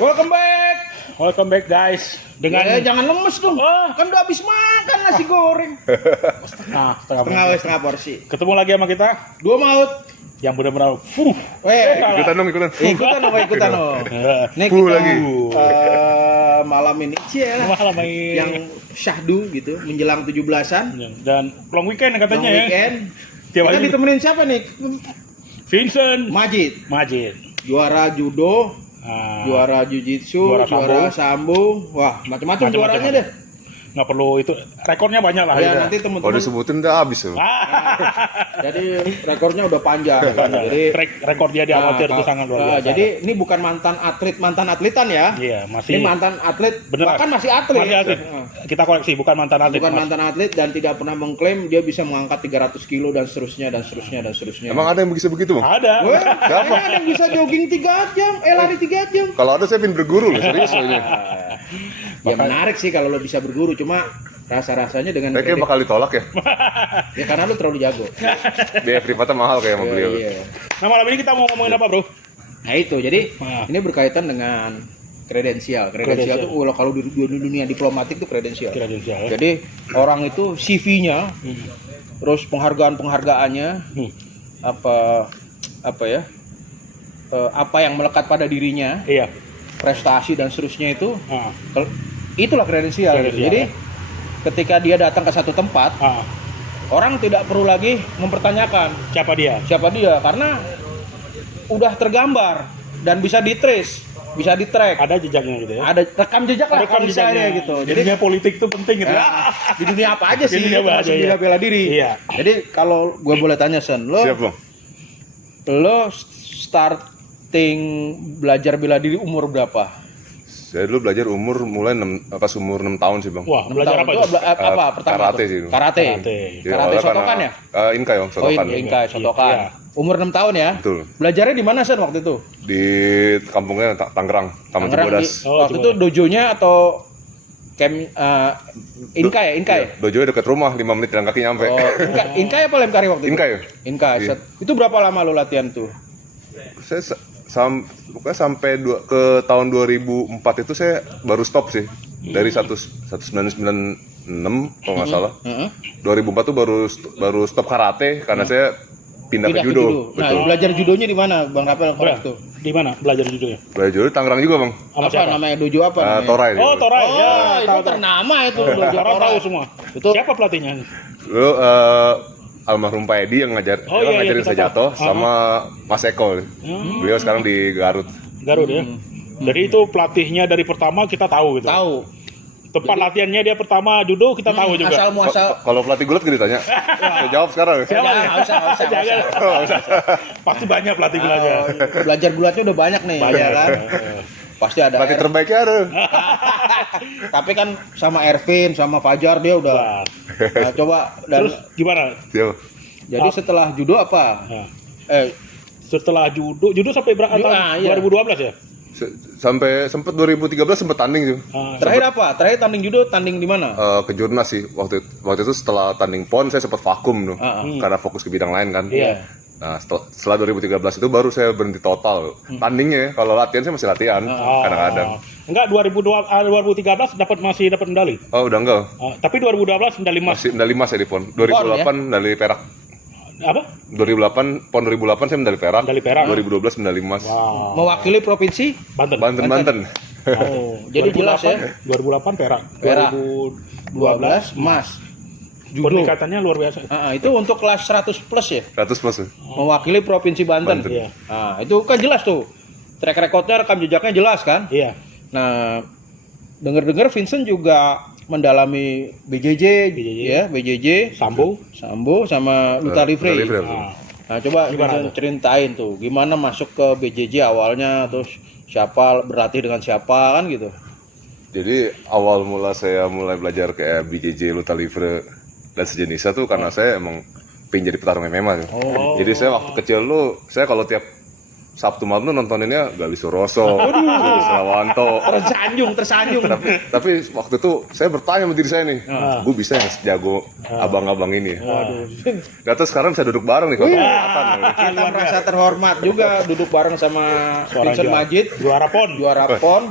Welcome back. Welcome back guys. Dengan Jangan lemes dong. Kan udah habis makan nasi goreng. Setengah porsi. Ketemu lagi sama kita Dua maut. yang benar-benar Ikutan dong. Ikutan dong. Nih Fuh kita lagi. malam ini malam ini yang syahdu gitu menjelang 17-an. dan long weekend katanya Long ya. weekend. Tiap Kita hari ditemenin siapa nih? Vincent Majid. Juara judo, juara juara jujitsu, juara sambo. Wah, macam-macam juaranya deh. nggak perlu itu, rekornya banyak lah Ya, ya. nanti Kalau teman-teman. disebutin udah habis tuh. Jadi rekornya udah panjang. Jadi Rekor dia di amatir itu sangat luar biasa. Jadi ini bukan mantan atletan ya. iya, masih Ini mantan atlet, Beneran. bahkan masih atlet. masih atlet. Kita koreksi, bukan mantan atlet. Bukan Mas. mantan atlet dan tidak pernah mengklaim dia bisa mengangkat 300 kilo dan seterusnya. Emang ada yang bisa begitu, Bang? Ada. Weh, ada yang bisa jogging 3 jam, lari 3 jam. Kalau ada saya pengen berguru loh, serius soalnya. Ya menarik sih kalau lo bisa berguru, cuma rasa-rasanya dengan Kayaknya bakal ditolak ya. ya karena lo terlalu jago. Biaya privatnya mahal kayak sama beliau. Iya. Nah, malam ini kita mau ngomongin apa, Bro? Nah itu, jadi Nah. ini berkaitan dengan kredensial. Kredensial. Itu kalau di dunia diplomatik itu kredensial. Kredensial. Jadi orang itu CV-nya, Hmm. terus penghargaannya, Hmm. apa ya, apa yang melekat pada dirinya, Iya. prestasi dan seterusnya itu, Ah. itulah kredensial. Kredensial, Jadi ya. ketika dia datang ke satu tempat, Ah. orang tidak perlu lagi mempertanyakan Siapa dia? siapa dia karena udah tergambar dan bisa di-trace, bisa di-track. Ada jejaknya gitu ya. Ada rekam jejak lah Rekam kalau misalnya jejaknya gitu. Jadi dunia politik itu penting gitu. di dunia apa aja sih, Di dunia apa termasuk aja, dunia iya. bela diri. Iya. Jadi kalau gue boleh tanya Sen, Siap, Bang. lo starting belajar bela diri umur berapa? Saya dulu belajar mulai pas umur 6 tahun sih, Bang. Wah, belajar apa itu? Apa pertama? Karate tuh? sih. Karate. Karate. Jadi Karate awalnya Shotokan karena- ya? Inkai, Bang, Shotokan. Inkai, Shotokan. Iya. Umur 6 tahun ya? Betul. Belajarnya di mana Sen waktu itu? Di kampungnya Tangerang, Taman Tangerang Cibodas. Cibodas. waktu itu dojonya atau camp Inkai ya? Inkai. Dojonya dekat rumah, 5 menit jalan kaki nyampe. Oh, Inkai apa Lemkari waktu itu? Inkai. Inkai. Iya. Itu berapa lama lo latihan tuh? Saya pokoknya sampai ke tahun 2004 itu saya baru stop sih. Dari 1996 kalau nggak salah. 2004 tuh baru stop karate karena saya pindah ke judo. Nah, Betul. belajar judonya di mana, Bang Rapel? Bro, Waktu itu? di mana belajar judonya? Belajar judo di Tangerang juga, Bang. Sama Apa siapa? namanya dojo apa namanya? Torai. Oh, Torai. Oh, Ya, itu tahu, tahu. ternama itu dojo Orang Torai. tahu semua. Betul. Siapa pelatihnya? Lalu almarhum Pak Edi yang ngajarin Oh, iya, saya kita jatuh tahu. sama Mas Eko. Beliau sekarang di Garut. Garut ya. Jadi itu pelatihnya dari pertama kita tahu gitu. Tahu. Tempat latihannya dia pertama judo kita tahu juga. Asal muasal. Kalau pelatih gulat gitu ditanya. Saya jawab sekarang. Siapa? Nggak usah. Jangan. Pasti banyak pelatih belajar. Belajar gulatnya udah banyak nih, Banyak. ya kan? Pasti ada. Pelatih terbaiknya ada. Tapi kan sama Ervin, sama Fajar dia udah. Wah. Nah, coba dan Terus gimana? Siapa? jadi setelah judo apa? Nah, Eh, setelah judo sampai berapa Judo, tahun? iya. 2012 ya? Sampai sempet 2013 sempet tanding sih. terakhir apa? Terakhir tanding judo tanding di mana? Ke Jurnas sih waktu itu setelah tanding PON saya sempat vakum tuh karena fokus ke bidang lain kan. Iya. Nah setelah 2013 itu baru saya berhenti total tandingnya. Kalau latihan saya masih latihan kadang-kadang. Enggak, 2013 masih dapat medali. Oh udah enggak, Tapi 2012 medali emas. masih medali emas ya di PON. 2008 medali perak. Apa? 2008 PON 2008 saya medali perak. Medali perak. 2012 medali emas. Wow. Mewakili provinsi? Banten. Banten. Oh, Jadi jelas ya. 2008 perak. Perak. 2012 emas. Judo. peningkatannya luar biasa. Itu untuk kelas 100 plus ya? 100 plus. Mewakili provinsi Banten. Banten. Iya. Nah, itu kan jelas tuh. Track recordnya, rekam jejaknya jelas kan? Iya. Nah, dengar-dengar Vincent juga mendalami BJJ, ya, BJJ, Sambo. sama Luta Livre. Nah, Nah, coba Gimana Vincent ceritain tuh, gimana masuk ke BJJ awalnya, terus siapa berlatih dengan siapa kan gitu. Jadi awal mula saya mulai belajar kayak BJJ, Luta Livre dan sejenisnya tuh karena saya emang pengen jadi petarung MMA tuh. Jadi saya waktu kecil tuh, saya kalau tiap Sabtu malam tuh nontoninnya Gali Suroso, Sudawanto, tersanjung. Tapi waktu itu saya bertanya sama diri saya nih, Ah. gue bisa yang sejago abang-abang ini. Waduh. Ternyata sekarang bisa duduk bareng nih kalau kelihatan. Kita merasa terhormat juga duduk bareng sama Seorang Vincent Majid, juara pon. juara PON.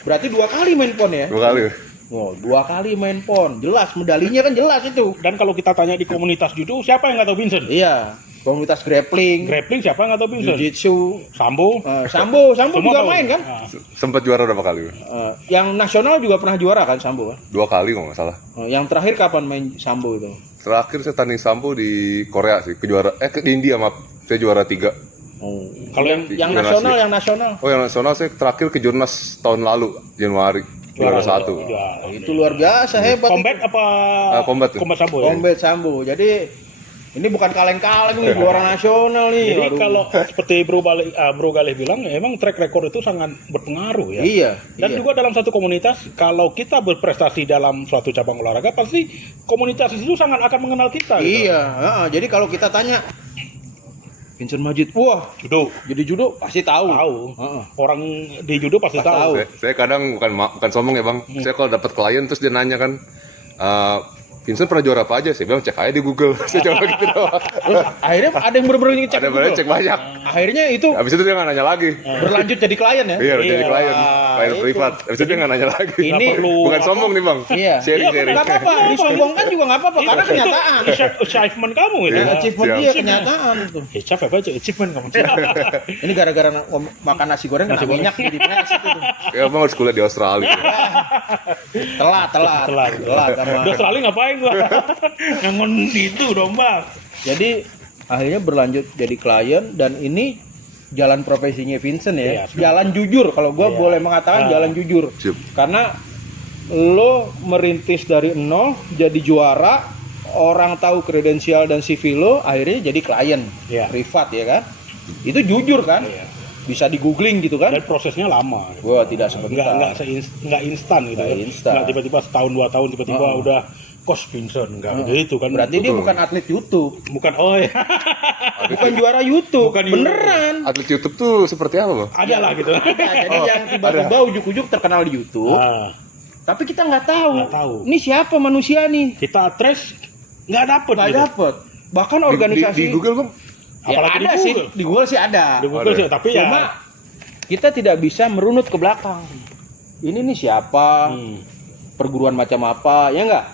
Berarti 2 kali main PON ya? 2 kali. Oh, 2 kali main PON. Jelas medalinya kan jelas itu. Dan kalau kita tanya di komunitas judo, siapa yang nggak tahu Vincent? Iya, komunitas grappling, Grappling siapa yang nggak tahu Vincent? jiu-jitsu, Sambo. Sambo Semua juga tahu. main kan? Ah. Sempat juara berapa kali? Yang nasional juga pernah juara kan Sambo? 2 kali kalau nggak salah. Yang terakhir kapan main Sambo itu? Terakhir saya tanding sambo di Korea sih, di India maaf. Saya juara 3. Oh. Kalau yang Yang Jurnas nasional, sih. yang nasional. Oh yang nasional saya terakhir ke Jurnas tahun lalu, Januari. Juara 1. juara. Itu luar biasa hebat. Combat apa? Combat. Combat Sambo ya? Combat Sambo. Jadi ini bukan kaleng-kaleng nih, juara nasional nih. Jadi Waduh. kalau seperti Bro Galih bilang, emang track record itu sangat berpengaruh ya. Iya. Dan iya. juga dalam satu komunitas, kalau kita berprestasi dalam suatu cabang olahraga, pasti komunitas itu sangat akan mengenal kita. Gitu. Iya, jadi kalau kita tanya Vincent Majid, wah, Judo. jadi judo pasti tahu. Tahu. Heeh. Orang di judo pasti Pasti tahu. tahu. Saya kadang bukan sombong ya bang. Saya kalau dapat klien terus dia nanya kan, Vincent pernah juara apa aja? Saya bilang cek aja di Google. Saya coba gitu doang. Terus akhirnya ada yang bener-bener ngecek Ada gitu banyak loh. cek banyak. Akhirnya itu Habis itu dia nggak nanya lagi. berlanjut jadi klien ya. Iya, udah jadi Iya, klien wah, itu. privat. Habis itu dia nggak nanya lagi. Ini Nggak perlu Bukan apa- sombong nih bang. Iya. Sharing. Nggak apa-apa, disombongkan juga nggak apa-apa karena kenyataan. Achievement kamu itu. Iya. Achievement Siap. dia kenyataan itu. Chef apa aja achievement kamu. Ini gara-gara makan nasi goreng kena minyak jadi pres itu. Ya bang harus kuliah di Australia. Telat Telat. sama. Di Australia ngapain gua? Ngangon itu dong, Bang. Jadi akhirnya berlanjut jadi klien dan ini jalan profesinya Vincent ya. Iya, Jalan jujur kalau gua Iya. boleh mengatakan jalan jujur. Siap. Karena lo merintis dari nol jadi juara, orang tahu kredensial dan CV lo, akhirnya jadi klien Iya. privat ya kan. Itu jujur kan? Iya. Bisa di googling gitu kan? Dan prosesnya lama. Gua tidak sebentar. Nggak instan gitu. Nggak kan. instan. Nggak tiba-tiba setahun 2 tahun tiba-tiba udah Coach Vincent nggak begitu kan. Berarti dia Betul. bukan atlet YouTube, bukan ya. bukan juara YouTube, Bukan YouTube. beneran. Atlet YouTube tuh seperti apa bang? Ada lah gitu. Nah, jadi yang tiba-tiba ujuk-ujuk terkenal di YouTube, Nah, tapi kita nggak tahu. Nggak tahu. Ini siapa manusia nih? kita trace nggak dapet Nggak gitu. dapet. Bahkan Di organisasi Google bang? ya Apalagi di ada sih Google. di Google sih ada. Di Google sih, tapi ya Cuma kita tidak bisa merunut ke belakang. Ini nih siapa? Perguruan macam apa? Ya enggak?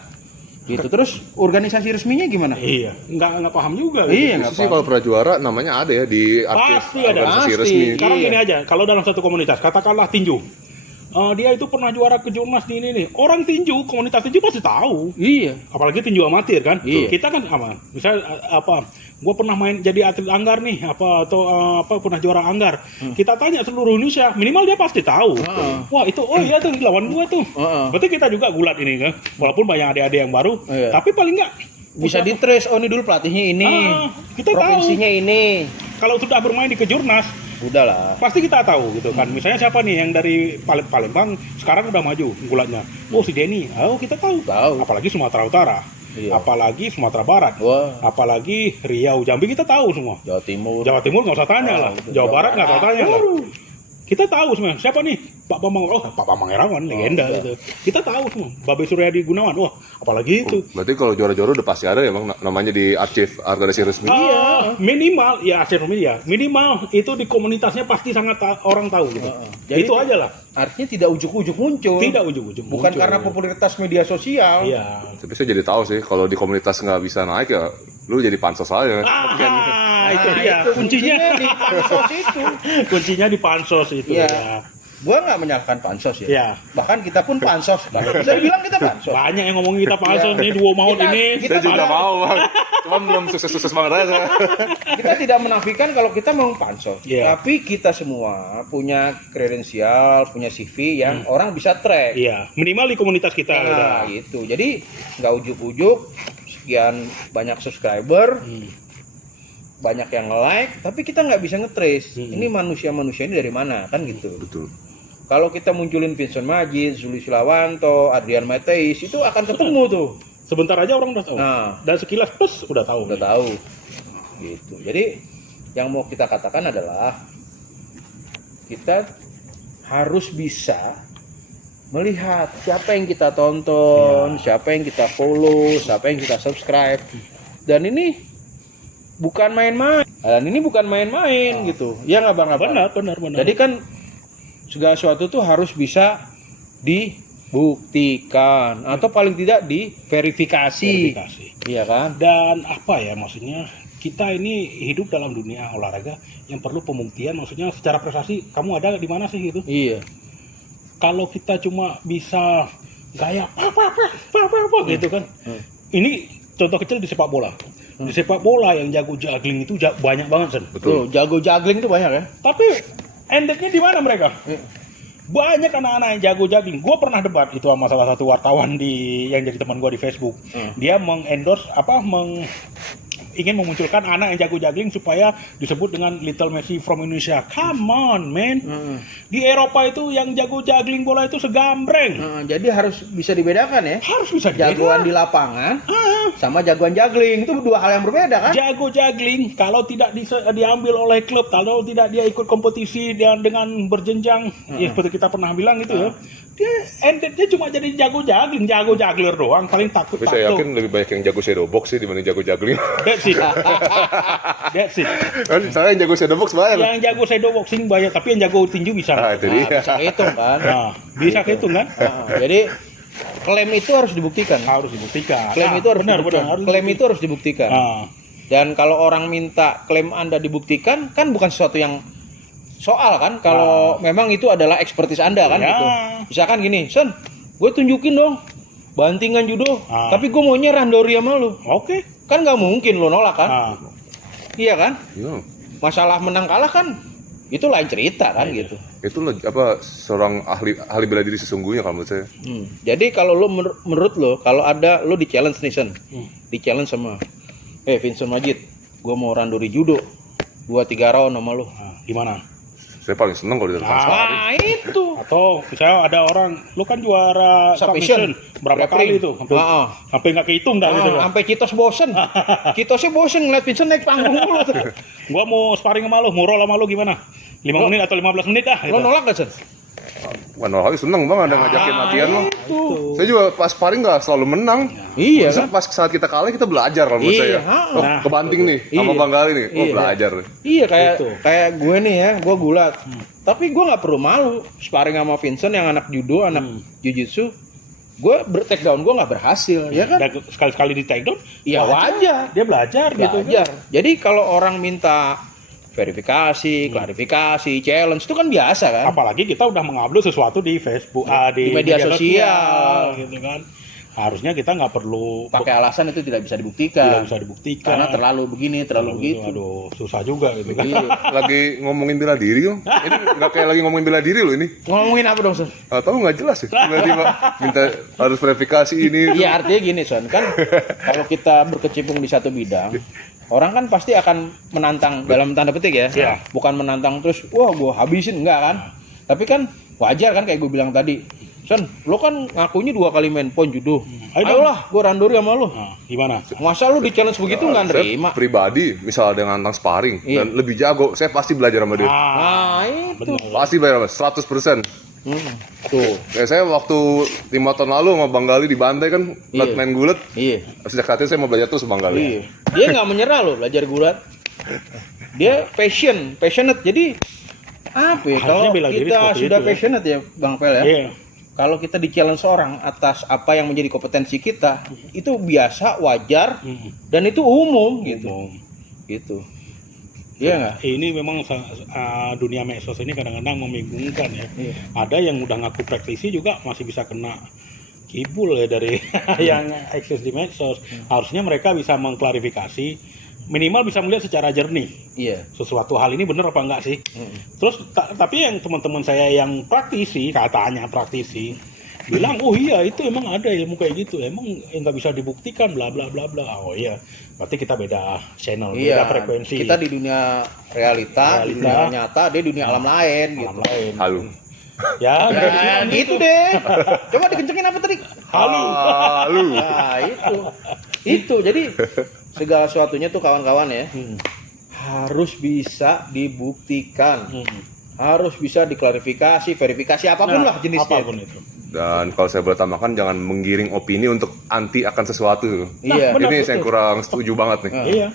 Gitu. Terus organisasi resminya gimana? iya, nggak paham juga. Iya, Gitu. nggak Sih kalau pernah juara namanya ada ya di Pasti ada. organisasi Pasti. resmi. Sekarang Iya. gini aja, kalau dalam satu komunitas, katakanlah tinju, dia itu pernah juara ke Jurnas di ini nih. Orang tinju, komunitas tinju pasti tahu. Iya. Apalagi tinju amatir kan. Iya. Kita kan aman. Misalnya gue pernah main jadi atlet anggar nih, pernah juara anggar. Kita tanya seluruh Indonesia, minimal dia pasti tahu. Wah itu, oh iya tuh lawan gue tuh. Berarti kita juga gulat ini kan. Walaupun banyak adik-adik yang baru, Iya. tapi paling nggak Bisa di-trace, oh ini dulu pelatihnya ini. kita tahu. Provinsinya ini. Kalau sudah bermain di kejurnas, Udahlah. pasti kita tahu gitu kan. Misalnya siapa nih yang dari Palembang sekarang udah maju gulatnya. Oh si Denny. Oh kita tahu. Tahu. Apalagi Sumatera Utara. Iya. Apalagi Sumatera Barat. Wah, Apalagi Riau, Jambi kita tahu semua. Jawa Timur. Jawa Timur nggak usah tanya lah. Betul. Jawa Barat nggak usah tanya lah. Kita tahu semua. Siapa nih? Pak Bambang. Oh Pak Bambang Herawan legenda iya. gitu. Kita tahu semua. Babe Suryadi Gunawan. Wah apalagi itu. Berarti kalau juara-juara udah pasti ada ya bang namanya di arsip organisasi resmi. Minimal ya akhir media. Minimal itu di komunitasnya pasti sangat orang tahu gitu. Jadi Itu aja lah. Artinya tidak ujuk-ujuk muncul. Tidak ujung-ujung. Bukan muncul. karena popularitas media sosial. Iya. Tapi saya jadi tahu sih kalau di komunitas nggak bisa naik ya lu jadi pansos aja. Itu dia. Itu Kuncinya di pansos itu. kuncinya di pansos itu Iya. ya. Gua nggak menyalahkan pansos ya. Iya. Bahkan kita pun pansos. Bisa dibilang kita pansos. Banyak yang ngomongin kita pansos nih duo maut Kita- ini. kita Saya juga tidak- mau bang. Cuman belum sukses-sukses banget aja saya. Kita tidak menafikan kalau kita mau pansos. Iya. Tapi kita semua punya kredensial, punya CV yang orang bisa track. Iya, minimal di komunitas kita. Nah, gitu. Jadi nggak ujuk-ujuk sekian banyak subscriber, banyak yang like, tapi kita nggak bisa nge-trace. Ini manusia-manusia ini dari mana, kan gitu. Betul. Kalau kita munculin Vincent Majid, Zuli Silawanto, Adrian Mateis, itu akan ketemu tuh. Sebentar aja orang udah tahu. Nah, Dan sekilas plus udah tahu. udah tahu. Gitu. Jadi yang mau kita katakan adalah kita harus bisa melihat siapa yang kita tonton, siapa yang kita follow, siapa yang kita subscribe. Dan ini bukan main-main. Gitu. Ya nggak Bang? Benar. Jadi kan segala sesuatu tuh harus bisa dibuktikan atau paling tidak diverifikasi. Iya kan? Dan apa ya maksudnya, kita ini hidup dalam dunia olahraga yang perlu pembuktian. Maksudnya secara prestasi kamu ada di mana sih gitu. Iya. Kalau kita cuma bisa gaya apa gitu kan. Ini contoh kecil di sepak bola. Di sepak bola yang jago juggling itu banyak banget, Sen. Betul. Jago juggling itu banyak ya. Tapi endingnya di mana mereka? Banyak anak-anak yang jago juggling. Gue pernah debat itu sama salah satu wartawan yang jadi teman gue di Facebook. Dia mengendorse ingin memunculkan anak yang jago juggling supaya disebut dengan Little Messi from Indonesia. Come on, man. Di Eropa itu yang jago juggling bola itu segambreng. Jadi harus bisa dibedakan ya. Harus bisa dibedakan. Jagoan di lapangan sama jagoan juggling itu dua hal yang berbeda kan? Jago juggling kalau tidak diambil oleh klub, kalau tidak dia ikut kompetisi dengan berjenjang, ya seperti kita pernah bilang itu ya. Dia cuma jadi jago juggler doang, paling takut. Tapi saya yakin lebih banyak yang jago shadow box sih dibanding jago juggling. That's it. Kan saya yang jago shadow box banyak. Yang jago shadow boxing banyak, tapi yang jago tinju bisa. Nah, itu dia. Bisa hitung kan? Bisa kehitung kan? Jadi klaim itu harus dibuktikan. Harus dibuktikan. Klaim itu harus dibuktikan. Klaim itu harus dibuktikan. Dan kalau orang minta klaim Anda dibuktikan, kan bukan sesuatu yang soal kan? Kalau memang itu adalah ekspertis Anda kan gitu. Misalkan gini, Son, gue tunjukin dong bantingan judo, tapi gue maunya randori sama lu. Oke. Kan nggak mungkin lu nolak kan? Iya kan? Iya. Masalah menang kalah kan itu lain cerita kan gitu. Itu seorang ahli bela diri sesungguhnya kalau menurut saya. Jadi kalau lu menurut lo, kalau ada lu di challenge nih Son, di challenge sama Vincent Majid, gue mau randori judo 2-3 round sama lu. Gimana? Saya paling seneng kalau ditentang sparring. Nah itu. Atau misalnya ada orang, lu kan juara submission berapa kali itu? Sampai nggak kehitung dah gitu. Sampai Citos bosen. Citosnya bosen ngeliat Vincent naik panggung mulu tuh. Gua mau sparring sama lu, mau roll sama lu gimana? 5 menit atau 15 menit dah. Lo nolak gak, Son? Wah, nolak seneng bang ada ngajakin latihan mah. Saya juga pas sparring nggak selalu menang. Iya kan? Pas saat kita kalah kita belajar kalau menurut saya. Oh, kebanting nih sama Bang Gali nih. Oh, belajar. Iya kayak gue nih ya, gue gulat. Tapi gue nggak perlu malu sparring sama Vincent yang anak judo, anak jujitsu. Gue take down gue nggak berhasil, ya kan? Sekali-sekali di take down, iya wajar. Dia belajar gitu. Jadi kalau orang minta verifikasi, klarifikasi, challenge itu kan biasa kan? Apalagi kita udah mengupload sesuatu di Facebook, di media sosial gitu kan. Harusnya kita nggak perlu pakai alasan itu tidak bisa dibuktikan. Tidak bisa dibuktikan. Karena terlalu begini, terlalu begitu. Aduh, susah juga gitu kan. Lagi ngomongin bela diri loh. Ini nggak kayak lagi ngomongin bela diri loh ini. Ngomongin apa dong, Son? Tahu nggak jelas ya. Tiba-tiba minta harus verifikasi ini. Iya, artinya gini, Son. Kan kalau kita berkecimpung di satu bidang, orang kan pasti akan menantang dalam tanda petik ya. Bukan menantang terus, wah gue habisin, enggak kan. Tapi kan wajar kan kayak gue bilang tadi. Son, lo kan ngakunya 2 kali main pon judo. Ayolah, gue randori sama lo. Gimana? Masa lo di challenge begitu nggak nerima? Saya pribadi, misal ada yang nantang sparring dan lebih jago, saya pasti belajar sama dia. Itu. Pasti belajar 100%. Tuh. Ya, saya waktu 5 tahun lalu sama Bang Gali di Bantai kan main gulat. Iya. Sejak saat itu saya mau belajar terus sama Bang Gali. Iya. Dia nggak menyerah loh belajar gulat. Dia passionate. Jadi apa ya? Kalau kita sudah passionate ya, Bang Pel ya. Iya. Kalau kita di challenge orang atas apa yang menjadi kompetensi kita, itu biasa, wajar, dan itu umum gitu. Iya nggak? Ini memang dunia medsos ini kadang-kadang membingungkan ya. Ada yang udah ngaku praktisi juga masih bisa kena kibul ya dari yang eksis di medsos. Harusnya mereka bisa mengklarifikasi, minimal bisa melihat secara jernih. Iya. Sesuatu hal ini benar apa enggak sih? Terus tapi yang teman-teman saya yang praktisi, katanya praktisi, bilang, "Oh iya, itu emang ada ilmu kayak gitu. Emang nggak bisa dibuktikan bla bla bla bla." Oh iya. Berarti kita beda channel, beda frekuensi. Kita di dunia realita, di dunia nyata, dia dunia alam lain gitu. Halo. Ya gitu deh. Coba dikencengin apa tadi? Halo. Nah, itu. Jadi segala sesuatunya tuh kawan-kawan ya harus bisa dibuktikan, harus bisa diklarifikasi, verifikasi apapun lah jenisnya. Apapun itu. Dan kalau saya boleh tambahkan, jangan menggiring opini untuk anti akan sesuatu. Iya. benar, Ini saya betul. kurang setuju banget nih. Iya.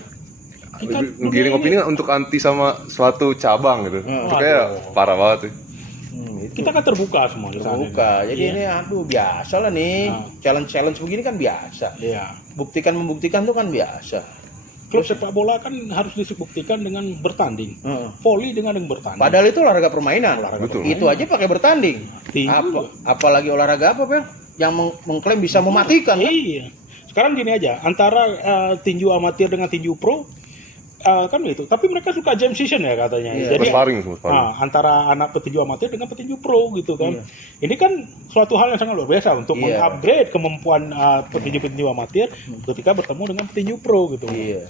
Menggiring opini untuk anti sama suatu cabang gitu. Itu kayak parah banget sih. Kita kan terbuka semua di sana. Terbuka. Jadi Iya. ini aduh biasa lah nih. Challenge begini kan biasa. Iya. Buktikan membuktikan tuh kan biasa. Klub sepak bola kan harus dibuktikan dengan bertanding. Volley dengan yang bertanding. Padahal itu olahraga permainan. Betul. Itu aja pakai bertanding. Tinju. Apalagi olahraga apa, Bang? Yang mengklaim bisa mematikan kan? Iya. Sekarang gini aja, antara tinju amatir dengan tinju pro kan itu. Tapi mereka suka jam session ya katanya. Iya. Jadi Sparring. antara anak petinju amatir dengan petinju pro gitu kan. Ini kan suatu hal yang sangat luar biasa untuk Iya. mengupgrade kemampuan petinju-petinju amatir ketika bertemu dengan petinju pro gitu. Iya.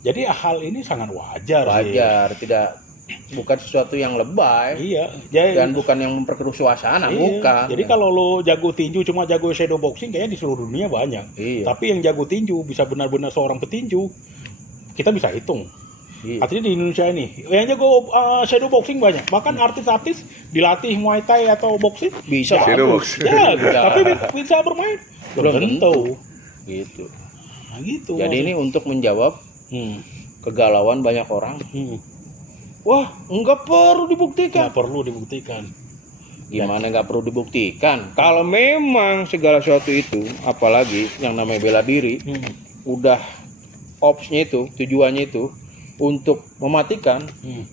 Jadi hal ini sangat wajar. sih. Wajar, bukan sesuatu yang lebay Iya. Jadi, dan bukan yang memperkeruh suasana, iya. bukan. Jadi kalau lo jago tinju cuma jago shadow boxing kayaknya di seluruh dunia banyak. Iya. Tapi yang jago tinju bisa benar-benar seorang petinju kita bisa hitung. Iya. Artinya di Indonesia ini yang jago shadow boxing banyak. Bahkan artis-artis dilatih Muay Thai atau boxing Bisa Shadow bagus. boxing. ya, Bisa. tapi bisa bermain. Belum tentu. Gitu. Nah, gitu. Jadi ini untuk menjawab Hmm. kegalauan banyak orang. Hmm. Wah, nggak perlu dibuktikan. Nggak perlu dibuktikan. Gimana nggak perlu dibuktikan? Kalau memang segala sesuatu itu, apalagi yang namanya bela diri, udah opsnya itu, tujuannya itu untuk mematikan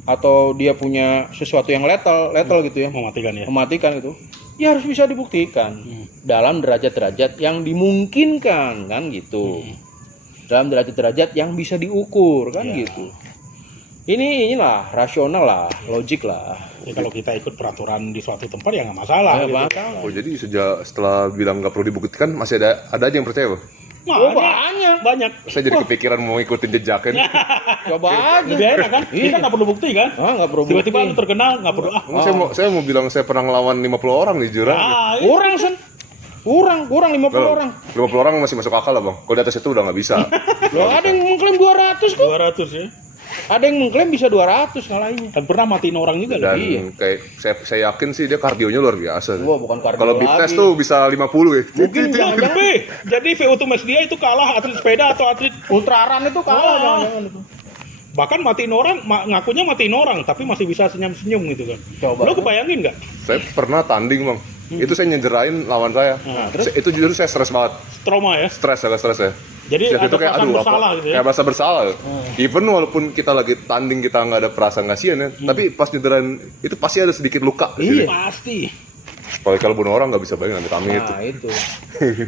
atau dia punya sesuatu yang lethal gitu ya, Mematikan ya. mematikan itu, ya harus bisa dibuktikan dalam derajat-derajat yang dimungkinkan kan gitu, dalam derajat-derajat yang bisa diukur kan Ya. gitu. Inilah rasional lah, logik lah. Ya, kalau kita ikut peraturan di suatu tempat ya nggak masalah. Nggak gitu. masalah. Oh jadi setelah bilang nggak perlu dibuktikan, masih ada aja yang percaya, Bang? Oh, Banyak. Banyak. Saya jadi kepikiran mau ikutin jejaknya. Coba aja. Lebih enak kan? Iya. Kita nggak perlu bukti kan? Nggak perlu Tiba-tiba bukti. lu terkenal nggak perlu Saya mau bilang saya pernah ngelawan 50 orang di jurang. itu. Kurang sen. Kurang 50 orang. 50 orang masih masuk akal lah, Bang. Kalau di atas itu udah nggak bisa. Loh, ada yang mengklaim 200 kok. 200 ya. Ada yang mengklaim bisa 200 ngalahinnya. Dan pernah matiin orang juga loh. Dan Iya. kayak saya yakin sih dia kardionya luar biasa. Wah, bukan kardio Kalau beat test lagi. tuh bisa 50 ya. Mungkin jangan-jangan Jadi VO2 max dia itu kalah atlet sepeda atau atlet ultraran itu kalah Oh. jangan-jangan itu. bahkan matiin orang, ngakunya matiin orang tapi masih bisa senyum-senyum gitu kan. Coba. Lo kebayangin nggak? Saya pernah tanding, Bang. Itu saya nyejerain lawan saya. terus? Itu jujur saya stres banget. Trauma ya. Stres ya. Jadi Sejak ada itu kayak perasaan aduh bersalah apa, gitu ya. kayak merasa bersalah. Even walaupun kita lagi tanding kita nggak ada perasaan kasihan ya, tapi pas nyederan itu pasti ada sedikit luka. Iya. Pasti. Apalagi kalau bunuh orang nggak bisa bayangin kami itu. Nah, itu.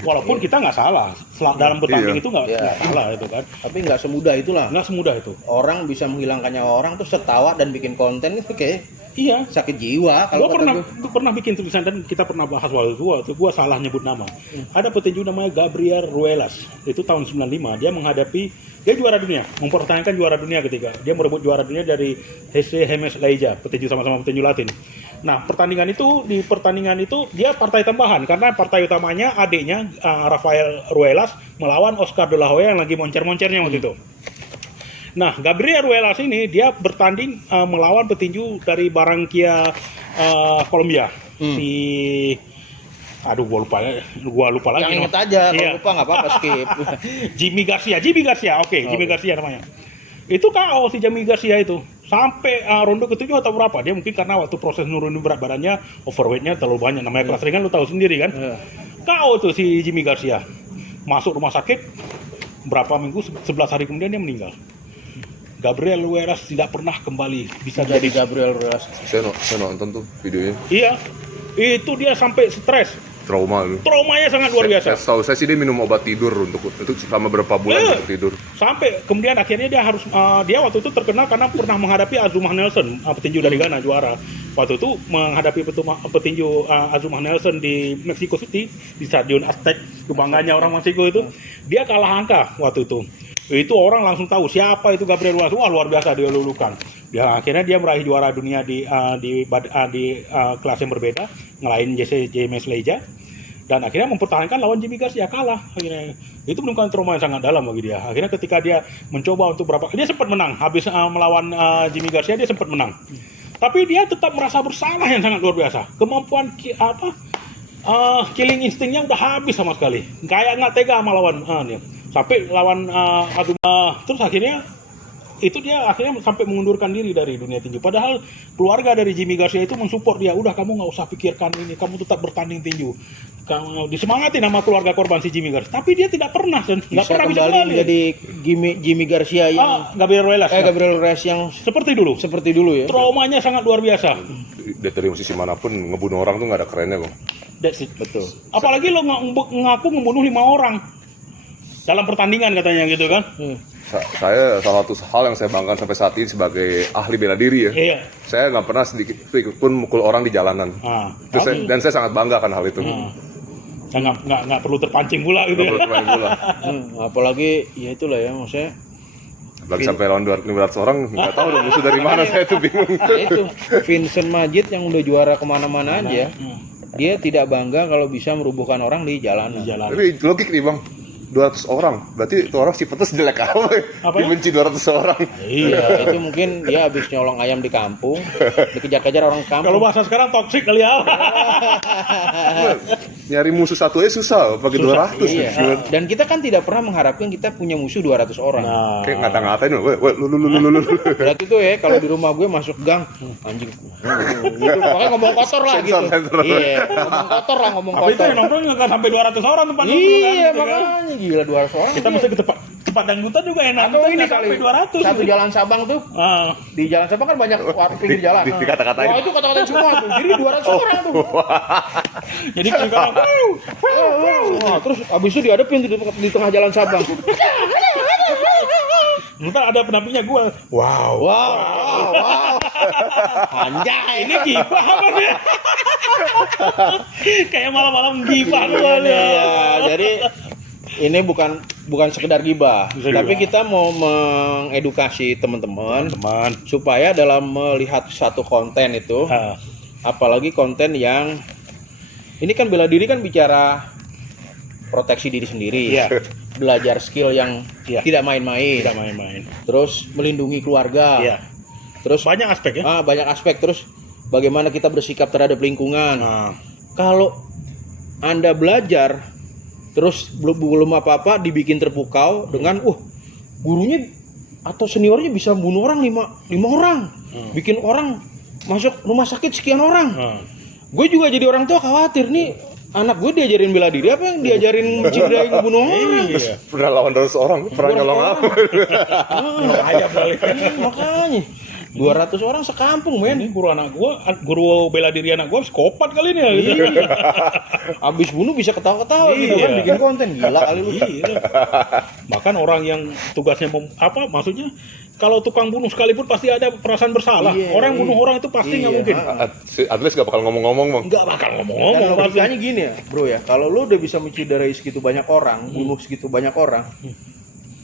Walaupun kita nggak salah. Dalam bertanding Iya. itu nggak Iya. salah itu kan. Tapi nggak semudah itulah. Nggak semudah itu. Orang bisa menghilangkan nyawa orang terus tertawa dan bikin konten itu kayak Iya. sakit jiwa kalau Gua kata pernah bikin tulisan dan kita pernah bahas waktu itu gua salah nyebut nama. Ada petinju namanya Gabriel Ruelas. Itu tahun 95 dia dia juara dunia, mempertahankan juara dunia ketika dia merebut juara dunia dari Jesse James Leija, petinju sama-sama petinju Latin. Nah, di pertandingan itu dia partai tambahan karena partai utamanya adiknya Rafael Ruelas melawan Oscar de la Hoya yang lagi moncer-moncernya waktu itu. Nah, Gabriel Ruelas ini dia bertanding melawan petinju dari Barranquilla, Kolombia. Gua lupa lagi. yang inget aja, kalau Iya. lupa nggak apa-apa skip. Jimmy Garcia, oke, Jimmy Garcia namanya. Itu KO si Jimmy Garcia itu sampai ronde ke-7 atau berapa? Dia mungkin karena waktu proses nurunin berat badannya, overweightnya terlalu banyak. Namanya kelas ringan lu tahu sendiri kan? Iya. KO tuh si Jimmy Garcia. Masuk rumah sakit berapa minggu, 11 hari kemudian dia meninggal. Gabriel Ruelas tidak pernah kembali bisa Jadi jadi. Gabriel Ruelas. Saya nonton tuh videonya, Iya, itu dia sampai stres. trauma itu. Traumanya sangat luar biasa. Saya tahu saya sih dia minum obat tidur untuk selama berapa bulan untuk tidur. Sampai kemudian akhirnya dia harus dia waktu itu terkenal karena pernah menghadapi Azumah Nelson, petinju dari Ghana juara. Waktu itu menghadapi petinju Azumah Nelson di Mexico City di Stadion Aztec, kebanggaannya orang Meksiko itu. Dia kalah angka waktu itu. Itu orang langsung tahu siapa itu Gabriel Ruelas. Wah, luar biasa dia lulukan. Akhirnya dia meraih juara dunia di kelas yang berbeda, ngelain Jesse James Leija. Dan akhirnya mempertahankan lawan Jimmy Garcia, kalah akhirnya. Itu menunjukkan trauma yang sangat dalam bagi dia. Akhirnya ketika dia mencoba untuk dia sempat menang habis melawan Jimmy Garcia, dia sempat menang. Tapi dia tetap merasa bersalah yang sangat luar biasa. Kemampuan killing instingnya udah habis sama sekali. Kayak nggak tega sama lawan nih. Sampai lawan terus akhirnya itu dia akhirnya sampai mengundurkan diri dari dunia tinju. Padahal keluarga dari Jimmy Garcia itu mensupport dia. Udah, kamu nggak usah pikirkan ini, kamu tetap bertanding tinju. Kamu disemangatin sama keluarga korban si Jimmy Garcia. Tapi dia tidak pernah dan nggak pernah bisa kembali jadi Jimmy Garcia yang Gabriel Ruelas. Gabriel Ruelas yang Seperti dulu ya. Traumanya sangat luar biasa. Dari sisi manapun ngebunuh orang tuh nggak ada kerennya bang. That's it. Betul. Apalagi lo ngaku membunuh 5 orang dalam pertandingan katanya gitu kan. Saya salah satu hal yang saya banggakan sampai saat ini sebagai ahli bela diri ya. Iya. Saya nggak pernah sedikit pun mukul orang di jalanan. Dan saya sangat bangga akan hal itu. Nggak perlu terpancing pula gitu. Nggak perlu terpancing pula. Apalagi ya itulah ya maksudnya. Apalagi sampai lawan 500 orang, nggak tahu dong musuh dari mana, saya tuh bingung. Itu Vincent Majid yang udah juara kemana-mana aja. Dia tidak bangga kalau bisa merubuhkan orang di jalanan. Tapi logik nih bang, 200 orang, berarti itu orang sifatnya jelek apa ya? Dibenci 200 orang. Iya, itu mungkin dia habis nyolong ayam di kampung, dikejar-kejar orang kampung. Kalau bahasa sekarang toksik kali ya. Nyari musuh satu aja susah, pakai 200. Iya. Dan kita kan tidak pernah mengharapkan kita punya musuh 200 orang. Kayak ngata-ngatain lu. Berarti tuh ya, kalau di rumah gue masuk gang, anjing. Gitu, pokoknya ngomong kotor lah gitu. Iya, ngomong kotor. Tapi itu yang nongkrong nggak sampai 200 orang tempat Iya, kan, makanya gila 200 orang. Kita bisa ke tempat dangdutan juga enak. Atau ini nggak sampai kali 200. satu jalan Sabang tuh. Di jalan Sabang kan banyak pinggir jalan. Dikata-katain. Wah, itu kata-katain semua tuh. Jadi 200 orang tuh. Jadi sekarang Wah, terus abis itu dihadapin di tengah jalan Sabang. ntar ada pendampingnya gue. Wow. Anjay, Ini gibah apa sih? Kayak malam-malam gibah gue. Jadi ini bukan sekedar gibah, tapi kita mau mengedukasi teman-teman supaya dalam melihat satu konten itu, apalagi konten yang ini kan bela diri kan bicara proteksi diri sendiri, belajar skill yang tidak main-main, terus melindungi keluarga, terus banyak aspek ya. Banyak aspek, terus bagaimana kita bersikap terhadap lingkungan. Kalau Anda belajar terus belum apa-apa dibikin terpukau dengan gurunya atau seniornya bisa bunuh orang 5 orang, bikin orang masuk rumah sakit sekian orang. Gue juga jadi orang tua khawatir nih, anak gue diajarin bela diri apa yang diajarin mencintai ngebunuh orang. Pernah lawan 200 orang, pernah nyolong apa? Makanya 200 orang sekampung, men. Ini guru bela diri anak gua psikopat kali ini ya gitu. Abis bunuh bisa ketawa-ketawa gitu kan, bikin konten gila kali lu. Bahkan orang yang tugasnya maksudnya kalau tukang bunuh sekalipun pasti ada perasaan bersalah. Orang yang bunuh orang itu pasti nggak mungkin. Atlet gak bakal ngomong-ngomong bang. Nggak bakal ngomong-ngomong. Dan logikanya gini ya, bro ya. Kalau lu udah bisa menciderai segitu banyak orang, bunuh segitu banyak orang,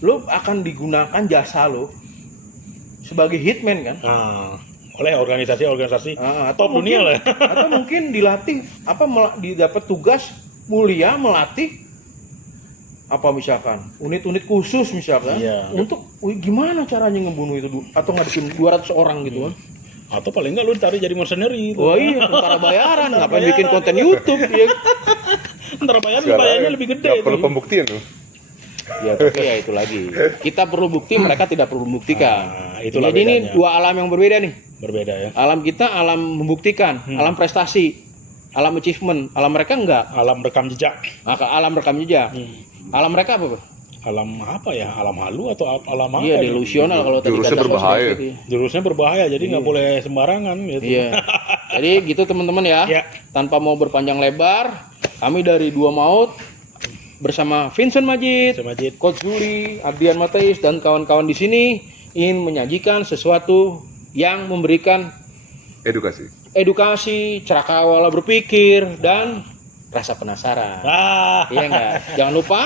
lu akan digunakan jasa lu sebagai hitman kan? Oleh organisasi atau top dunia lah. Atau mungkin dilatih didapat tugas mulia melatih misalkan unit-unit khusus misalkan untuk gimana caranya ngebunuh itu atau ngadepin 200 orang gitu kan. Atau paling enggak lu cari jadi mercenary gitu. Tentara bayaran, ngapain bikin konten YouTube ya. Tentara bayarnya lebih gede. Gak perlu pembuktian tuh. Ya tapi ya itu lagi. Kita perlu bukti, mereka tidak perlu membuktikan. Itulah jadi bedanya. Ini dua alam yang berbeda nih. Berbeda ya. Alam kita alam membuktikan, alam prestasi, alam achievement. Alam mereka enggak. Alam rekam jejak. Alam rekam jejak. Alam mereka apa? Alam apa ya? Alam halu atau alam apa? Iya, delusional kalau tadi jurusnya berbahaya. Jurusnya berbahaya, jadi nggak boleh sembarangan gitu. Iya. Jadi gitu teman-teman ya. Tanpa mau berpanjang lebar, kami dari Dua Maut bersama Vincent Majid, Coach Juli, Abdian Mateis dan kawan-kawan di sini ingin menyajikan sesuatu yang memberikan edukasi, cerakawala berpikir dan rasa penasaran. Iya enggak? Jangan lupa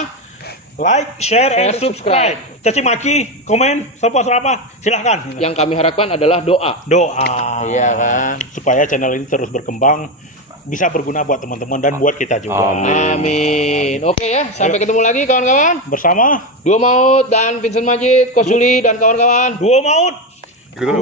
like, share, and subscribe. Caci maki, komen, apa silahkan. Yang kami harapkan adalah doa. Iya kan? Supaya channel ini terus berkembang, bisa berguna buat teman-teman dan buat kita juga. Amin. Oke ya, sampai ketemu lagi kawan-kawan. Bersama Dua Maut dan Vincent Majid, Coach Juli dan kawan-kawan. Dua Maut. Gitu.